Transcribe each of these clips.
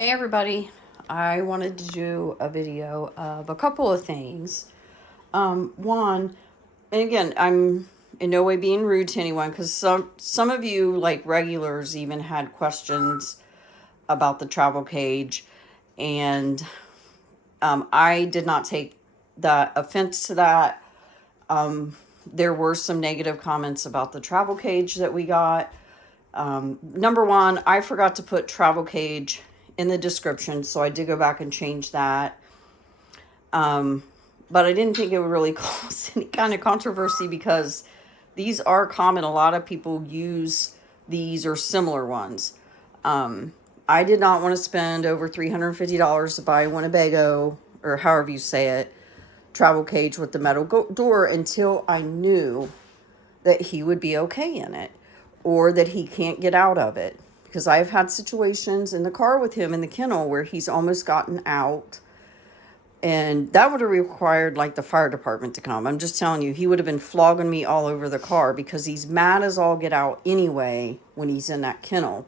Hey everybody, I wanted to do a video of a couple of things. One, and again, I'm in no way being rude to anyone because some of you, like regulars, even had questions about the travel cage, and I did not take that offense to that. There were some negative comments about the travel cage that we got. Number one, I forgot to put travel cage in the description, so I did go back and change that. But I didn't think it would really cause any kind of controversy because these are common. A lot of people use these or similar ones. I did not want to spend over $350 to buy a Winnebago, or however you say it, travel cage with the metal door until I knew that he would be okay in it or that he can't get out of it. Because I've had situations in the car with him in the kennel where he's almost gotten out, and that would have required like the fire department to come. I'm just telling you, he would have been flogging me all over the car because he's mad as all get out anyway when he's in that kennel.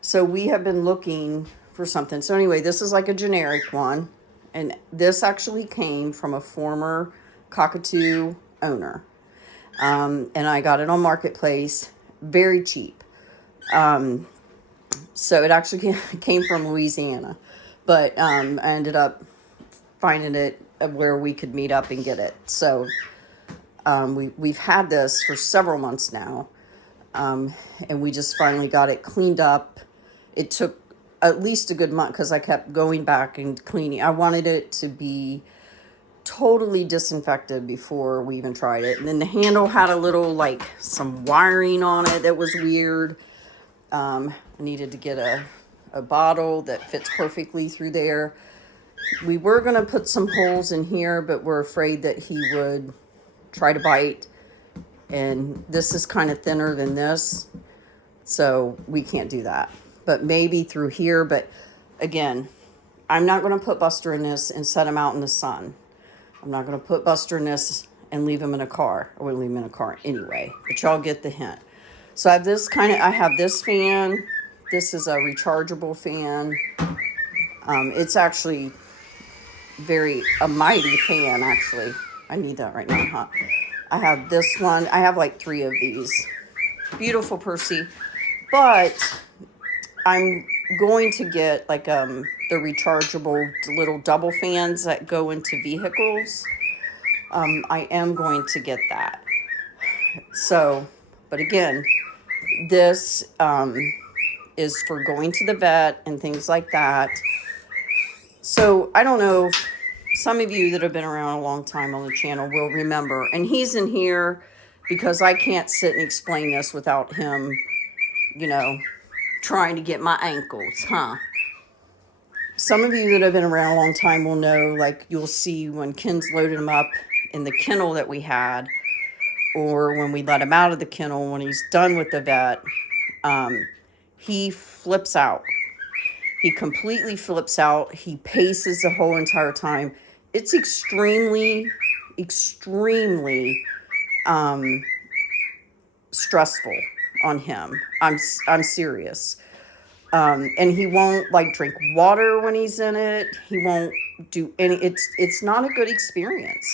So we have been looking for something. So anyway, this is like a generic one, and this actually came from a former cockatoo owner. And I got it on Marketplace, very cheap. So it actually came from Louisiana, but I ended up finding it where we could meet up and get it. So we've had this for several months now, and we just finally got it cleaned up. It took at least a good month because I kept going back and cleaning. I wanted it to be totally disinfected before we even tried it. And then the handle had a little, like, some wiring on it that was weird. I needed to get a bottle that fits perfectly through there. We were going to put some holes in here, but we're afraid that he would try to bite. And this is kind of thinner than this, so we can't do that. But maybe through here. But again, I'm not going to put Buster in this and set him out in the sun. I'm not going to put Buster in this and leave him in a car. I wouldn't leave him in a car anyway, but y'all get the hint. So I have this I have this fan. This is a rechargeable fan. It's actually a mighty fan, actually. I need that right now, huh? I have this one. I have like 3 of these. Beautiful Percy. But I'm going to get like the rechargeable little double fans that go into vehicles. I am going to get that. So, but again, this is for going to the vet and things like that. So I don't know if some of you that have been around a long time on the channel will remember, and he's in here because I can't sit and explain this without him, trying to get my ankles, huh? Some of you that have been around a long time will know, like, you'll see when Ken's loaded him up in the kennel that we had, or when we let him out of the kennel, when he's done with the vet, he flips out. He completely flips out. He paces the whole entire time. It's extremely, extremely stressful on him. I'm serious. And he won't like drink water when he's in it. He won't do any. It's not a good experience.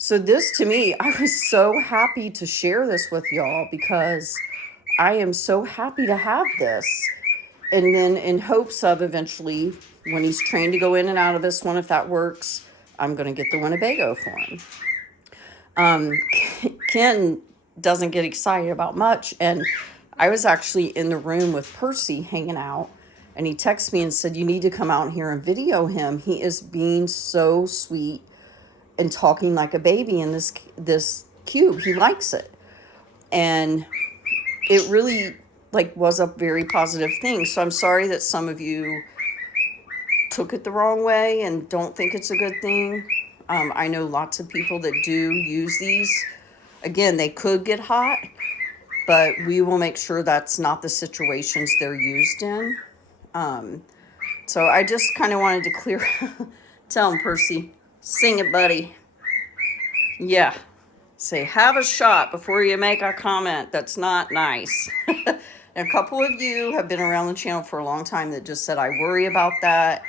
So this, to me, I was so happy to share this with y'all because I am so happy to have this. And then in hopes of eventually, when he's trained to go in and out of this one, if that works, I'm going to get the Winnebago for him. Ken doesn't get excited about much. And I was actually in the room with Percy hanging out. And he texted me and said, you need to come out here and video him. He is being so sweet and talking like a baby in this cube. He likes it. And it really was a very positive thing. So I'm sorry that some of you took it the wrong way and don't think it's a good thing. I know lots of people that do use these. Again, they could get hot, but we will make sure that's not the situations they're used in. So I just kind of wanted to tell him, Percy, sing it, buddy. Yeah. Say, have a shot before you make a comment that's not nice. And a couple of you have been around the channel for a long time that just said, I worry about that.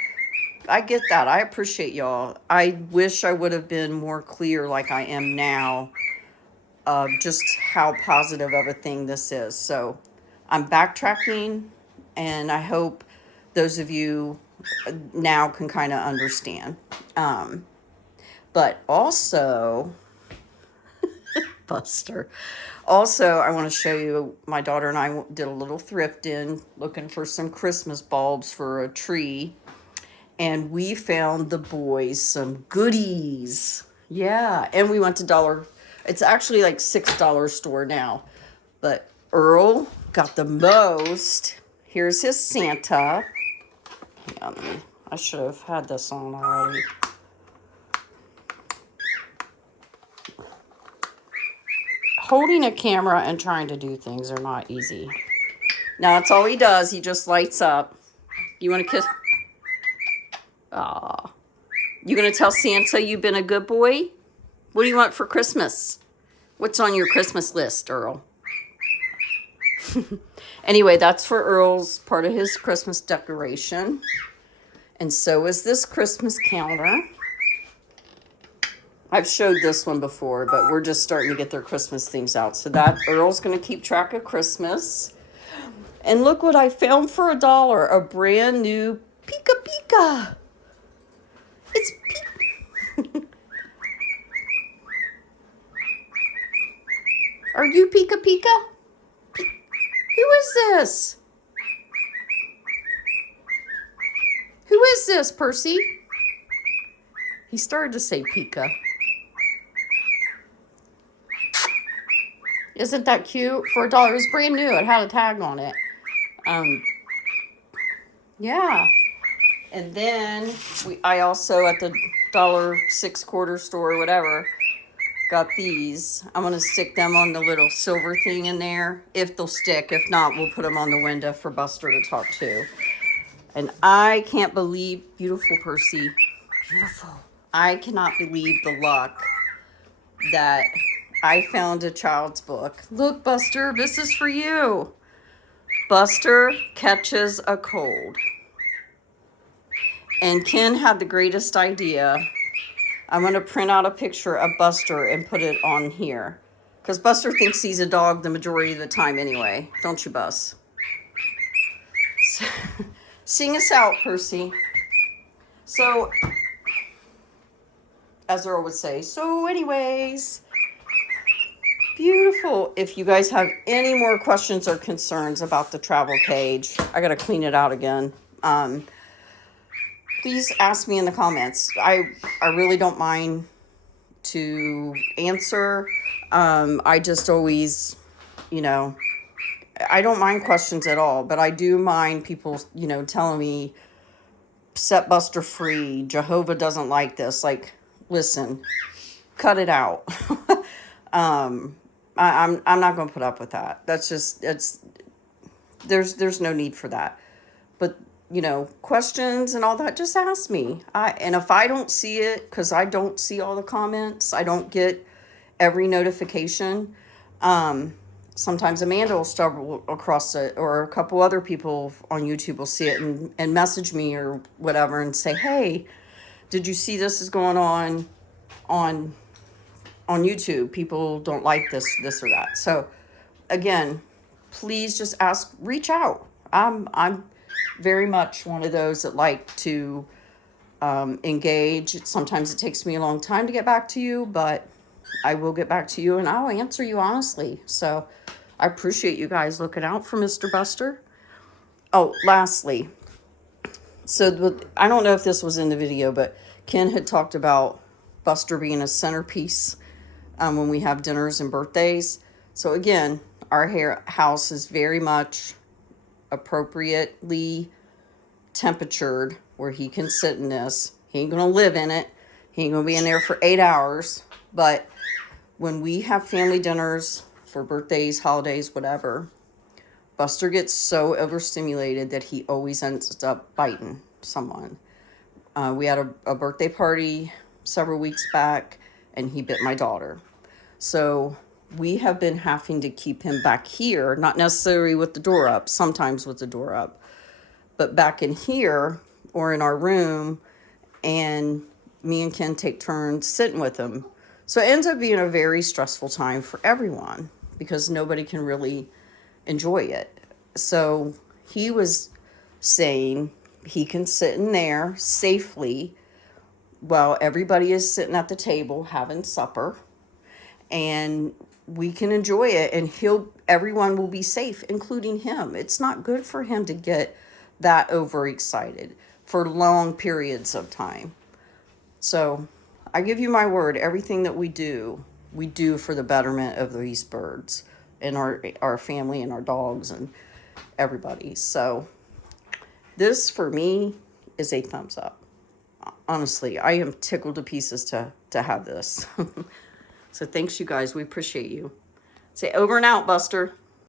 I get that. I appreciate y'all. I wish I would have been more clear like I am now of just how positive of a thing this is. So I'm backtracking, and I hope those of you now can kind of understand. But also, Buster. Also, I want to show you, my daughter and I did a little thrifting, looking for some Christmas bulbs for a tree. And we found the boys some goodies. Yeah, and we went to it's actually like $6 store now. But Earl got the most. Here's his Santa. Hang on, I should have had this on already. Holding a camera and trying to do things are not easy. Now, that's all he does. He just lights up. You want to kiss? Aw. You going to tell Santa you've been a good boy? What do you want for Christmas? What's on your Christmas list, Earl? Anyway, that's for Earl's part of his Christmas decoration. And so is this Christmas calendar. I've showed this one before, but we're just starting to get their Christmas things out. So that Earl's going to keep track of Christmas. And look what I found for $1. A brand new Pika Pika. It's Pika. Are you Pika Pika? Who is this? Who is this, Percy? He started to say Pika. Isn't that cute? For $1. It was brand new. It had a tag on it. Yeah. And then I also at the $1.06 store or whatever got these. I'm going to stick them on the little silver thing in there if they'll stick. If not, we'll put them on the window for Buster to talk to. And I can't believe, beautiful Percy, beautiful. I cannot believe the luck that I found a child's book. Look, Buster, this is for you. Buster catches a cold. And Ken had the greatest idea. I'm going to print out a picture of Buster and put it on here. Because Buster thinks he's a dog the majority of the time anyway. Don't you, Bus? So, sing us out, Percy. So, as Earl would say, so anyways, beautiful. If you guys have any more questions or concerns about the travel cage, I got to clean it out again. Please ask me in the comments. I really don't mind to answer. I just always, I don't mind questions at all, but I do mind people, telling me, set Buster free. Jehovah doesn't like this. Like, listen, cut it out. I'm not going to put up with that. That's just, there's no need for that. But, questions and all that, just ask me. And if I don't see it, because I don't see all the comments, I don't get every notification. Sometimes Amanda will stumble across it, or a couple other people on YouTube will see it and message me or whatever and say, hey, did you see this is going on YouTube? People don't like this or that. So again, please just reach out. I'm very much one of those that like to engage. Sometimes it takes me a long time to get back to you, but I will get back to you and I'll answer you honestly. So I appreciate you guys looking out for Mr. Buster. Oh, lastly, so I don't know if this was in the video, but Ken had talked about Buster being a centerpiece when we have dinners and birthdays. So again, our house is very much appropriately temperatured where he can sit in this. He ain't gonna live in it. He ain't gonna be in there for 8 hours. But when we have family dinners for birthdays, holidays, whatever, Buster gets so overstimulated that he always ends up biting someone. We had a birthday party several weeks back and he bit my daughter. So we have been having to keep him back here, not necessarily with the door up, sometimes with the door up, but back in here or in our room, and me and Ken take turns sitting with him. So it ends up being a very stressful time for everyone because nobody can really enjoy it. So he was saying he can sit in there safely while everybody is sitting at the table having supper, and we can enjoy it, and everyone will be safe, including him. It's not good for him to get that overexcited for long periods of time. So I give you my word, everything that we do for the betterment of these birds and our family and our dogs and everybody. So this for me is a thumbs up. Honestly, I am tickled to pieces to have this. So thanks, you guys. We appreciate you. Say over and out, Buster.